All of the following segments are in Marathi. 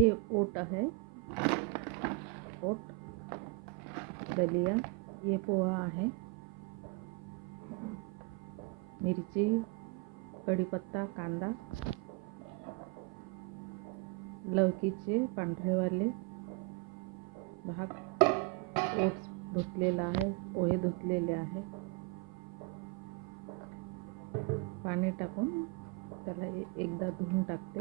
ये ओट आहे ओट दलिया ये पोहा आहे मिरची कढीपत्ता कांदा लौकीचे पांढरेवाले भाग ओट्स धुतलेला आहे पोहे धुतलेले आहे। पाणी टाकून त्याला एकदा धुवून टाकते।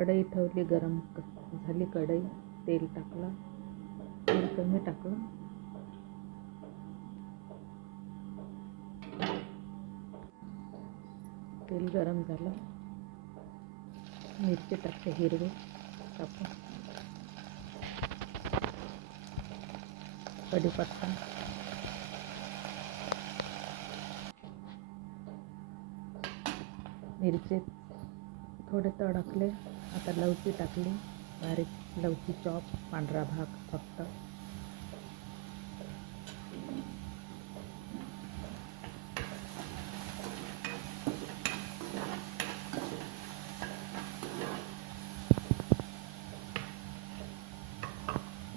कढई ठेवली गरम क- झाली कढई तेल टाकलं तेल कमी टाकलं. तेल गरम झालं. मिरची टाकते हिरवी कापून कढीपत्ता. मिरची थोडे तडकले. आता लवची टाकली. बारीक लवची चॉप पांढरा भाग फक्त.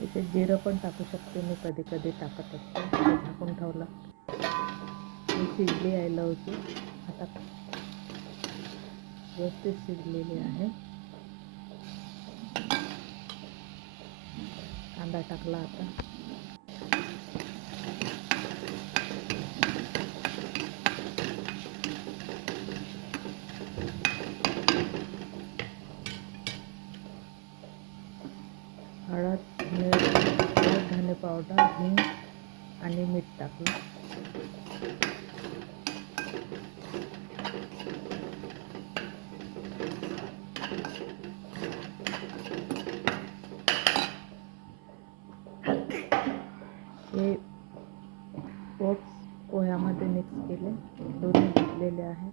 इथे जिरं पण टाकू शकते मी कधी कधी टाकत असते. टाकून ठेवलं. मी शिजली आहे लवची. आता व्यवस्थित शिजलेली आहे. कांदा टाकला आता हे ओट्स पोह्यामध्ये मिक्स केले. दोन्ही घेतलेले आहे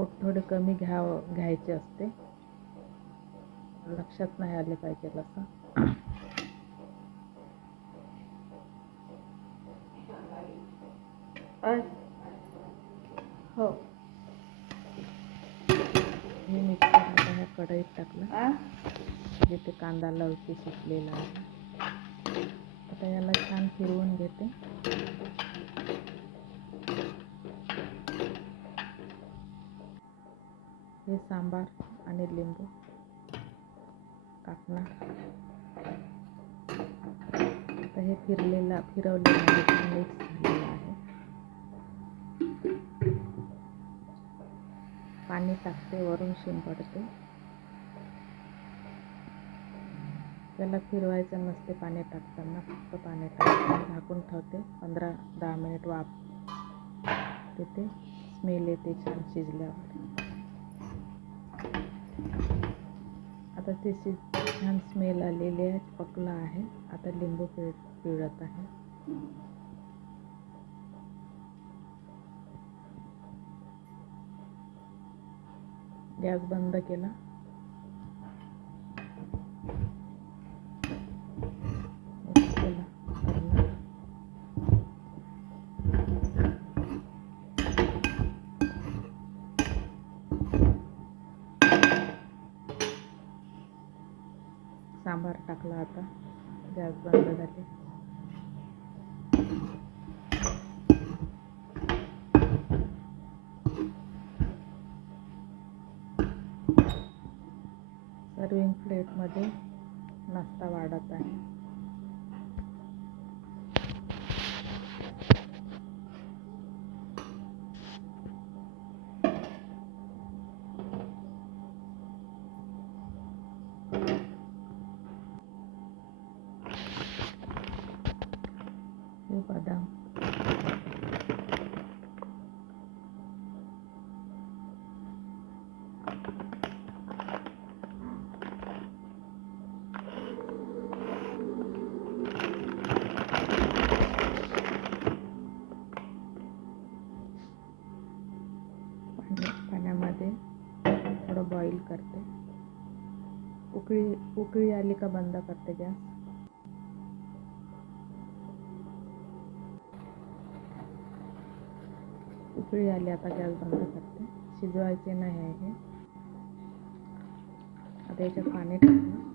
ओट थोडे कमी घ्यावं घ्यायचे असते. लक्षात नाही आले पाहिजे असं हो. हे मिक्सर आता ह्या कढईत टाकलं. जिथे कांदा लवकी शिकलेला आहे. आता याला छान फिरवून घेते. हे सांबार आणि लिंबू कापणार. आता हे फिरलेला फिरवलेलं मिक्स झालेलं आहे. पाणी टाकते वरून शिंपडते. त्याला फिरवायचं नसते पाणी टाकताना फक्त पाणी टाकते झाकून ठेवते. पंधरा दहा मिनिट वाफ तिथे स्मेल येते छान शिजल्यावर. आता ते शिज छान स्मेल आलेली आहे पकला आहे. आता लिंबू पिळ पिळत आहे. गॅस बंद केला. सांबार टाकला आता. गॅस बंद झाले. सर्विंग प्लेटमध्ये नाश्ता वाढत आहे. हे बदाम पाण्यामध्ये थोडं बॉईल करते. उकळी उकळी आली का बंद करते गॅस? उकळी आली आता गॅस बंद करते. शिजवायचे नाही आहे. हे आता याच्यात पाणी टाकलं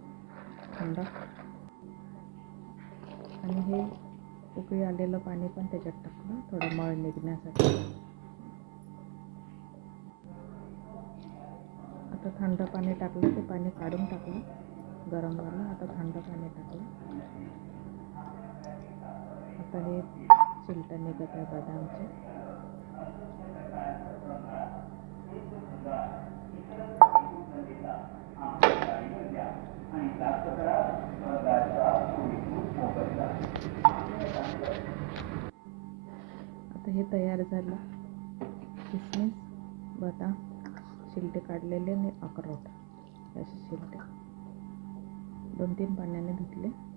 थंड. आणि हे उकळी आलेलं पाणी पण त्याच्यात टाकलं थोडं मळ निघण्यासाठी. आता थंड पाणी टाकलं ते पाणी काढून टाकलं. गरम झालं आता थंड पाणी टाकलं. आता हे चिलटं निघत आहे बदामचे. आता हे तयार झालं. किसमिस बदाम शिलटे काढलेले आणि अक्रोट असे शिलटे. दोन तीन पाण्याने धुतले.